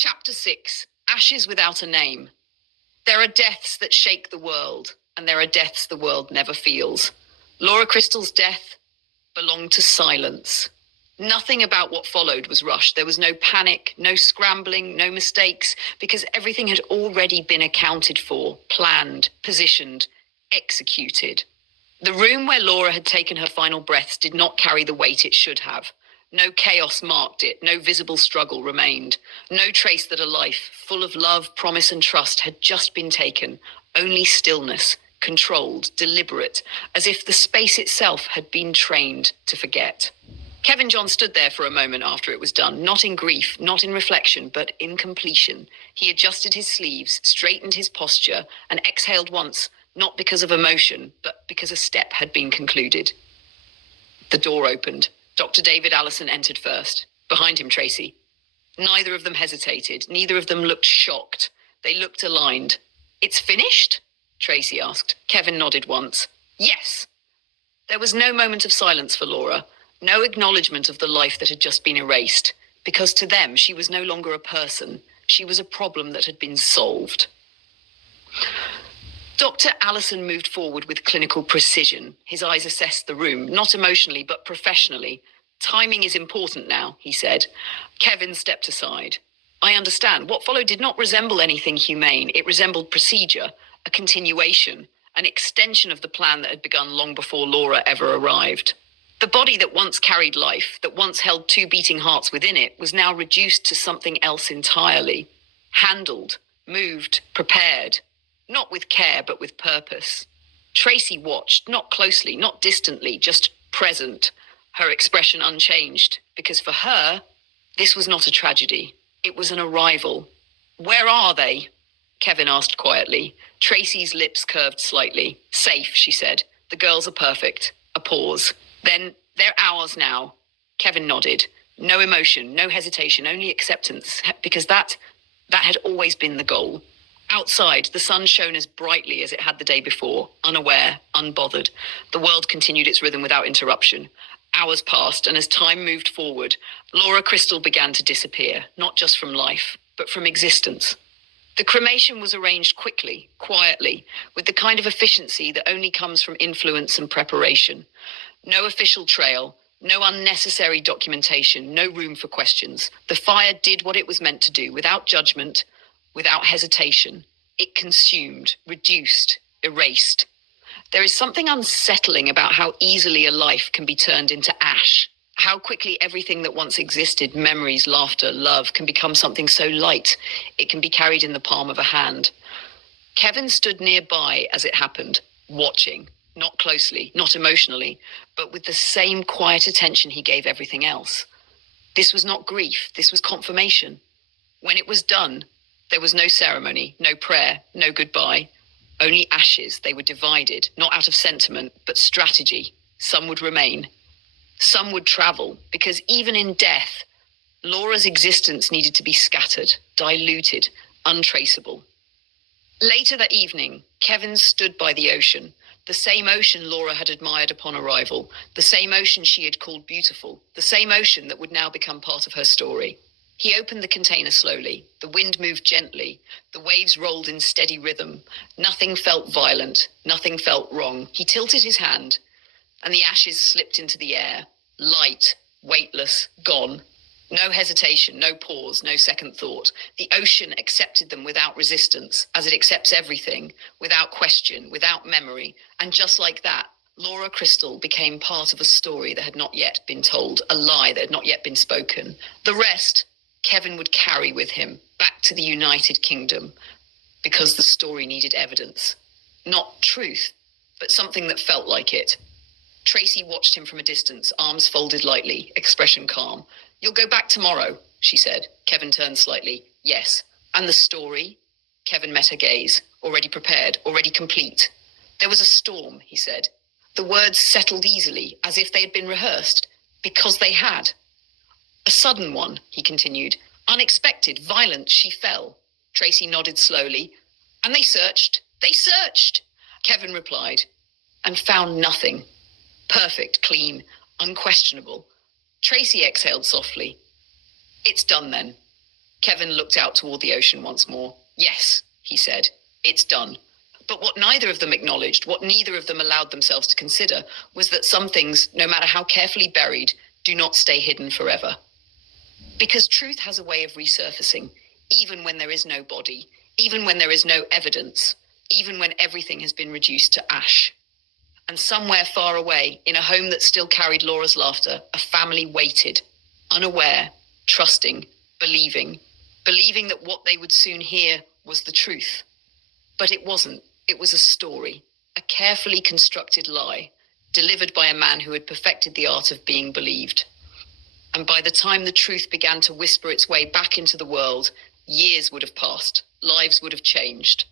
Chapter 6. Ashes Without a Name. There are deaths that shake the world, and there are deaths the world never feels. Laura Crystal's death belonged to silence. Nothing about what followed was rushed. There was no panic, no scrambling, no mistakes, because everything had already been accounted for, planned, positioned, executed. The room where Laura had taken her final breaths did not carry the weight it should have. No chaos marked it, no visible struggle remained, no trace that a life, full of love, promise and trust, had just been taken, only stillness, controlled, deliberate, as if the space itself had been trained to forget. Kevin John stood there for a moment after it was done, not in grief, not in reflection, but in completion. He adjusted his sleeves, straightened his posture, and exhaled once, not because of emotion, but because a step had been concluded. The door opened. Dr. David Allison entered first. Behind him, Tracy. Neither of them hesitated. Neither of them looked shocked. They looked aligned. "It's finished?" Tracy asked. Kevin nodded once. "Yes." There was no moment of silence for Laura, no acknowledgement of the life that had just been erased, because to them she was no longer a person. She was a problem that had been solved. Dr. Allison moved forward with clinical precision. His eyes assessed the room, not emotionally, but professionally. "Timing is important now," he said. Kevin stepped aside. "I understand. What followed did not resemble anything humane. It resembled procedure, a continuation, an extension of the plan that had begun long before Laura ever arrived. The body that once carried life, that once held two beating hearts within it, was now reduced to something else entirely. Handled, moved, prepared. Not with care, but with purpose. Tracy watched, not closely, not distantly, just present, her expression unchanged, because for her, this was not a tragedy. It was an arrival. "Where are they?" Kevin asked quietly. Tracy's lips curved slightly. "Safe," she said. "The girls are perfect." A pause. Then, "They're ours now." Kevin nodded. No emotion, no hesitation, only acceptance, because that had always been the goal. Outside, the sun shone as brightly as it had the day before, unaware, unbothered. The world continued its rhythm without interruption. Hours passed, and as time moved forward, Laura Crystal began to disappear, not just from life, but from existence. The cremation was arranged quickly, quietly, with the kind of efficiency that only comes from influence and preparation. No official trail, no unnecessary documentation, no room for questions. The fire did what it was meant to do, without judgment, without hesitation. It consumed, reduced, erased. There is something unsettling about how easily a life can be turned into ash. How quickly everything that once existed, memories, laughter, love, can become something so light it can be carried in the palm of a hand. Kevin stood nearby as it happened, watching, not closely, not emotionally, but with the same quiet attention he gave everything else. This was not grief, this was confirmation. When it was done, there was no ceremony, no prayer, no goodbye. Only ashes. They were divided, not out of sentiment, but strategy. Some would remain. Some would travel, because even in death, Laura's existence needed to be scattered, diluted, untraceable. Later that evening, Kevin stood by the ocean, the same ocean Laura had admired upon arrival, the same ocean she had called beautiful, the same ocean that would now become part of her story. He opened the container slowly. The wind moved gently. The waves rolled in steady rhythm. Nothing felt violent. Nothing felt wrong. He tilted his hand, and the ashes slipped into the air. Light, weightless, gone. No hesitation, no pause, no second thought. The ocean accepted them without resistance, as it accepts everything, without question, without memory. And just like that, Laura Crystal became part of a story that had not yet been told, a lie that had not yet been spoken. The rest, Kevin would carry with him back to the United Kingdom, because the story needed evidence. Not truth, but something that felt like it. Tracy watched him from a distance, arms folded lightly, expression calm. "You'll go back tomorrow," she said. Kevin turned slightly. "Yes." "And the story?" Kevin met her gaze. Already prepared, already complete. "There was a storm," he said. The words settled easily, as if they had been rehearsed, because they had. "A sudden one," he continued. "Unexpected, violent, she fell." Tracy nodded slowly. "And they searched. They searched," Kevin replied, "and found nothing. Perfect, clean, unquestionable." Tracy exhaled softly. "It's done then." Kevin looked out toward the ocean once more. Yes, he said, it's done. But what neither of them acknowledged, what neither of them allowed themselves to consider, was that some things, no matter how carefully buried, do not stay hidden forever. Because truth has a way of resurfacing, even when there is no body, even when there is no evidence, even when everything has been reduced to ash. And somewhere far away, in a home that still carried Laura's laughter, a family waited, unaware, trusting, believing that what they would soon hear was the truth. But it wasn't. It was a story, a carefully constructed lie, delivered by a man who had perfected the art of being believed. And by the time the truth began to whisper its way back into the world, years would have passed, lives would have changed,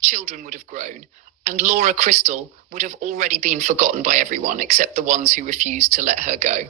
children would have grown, and Laura Crystal would have already been forgotten by everyone except the ones who refused to let her go.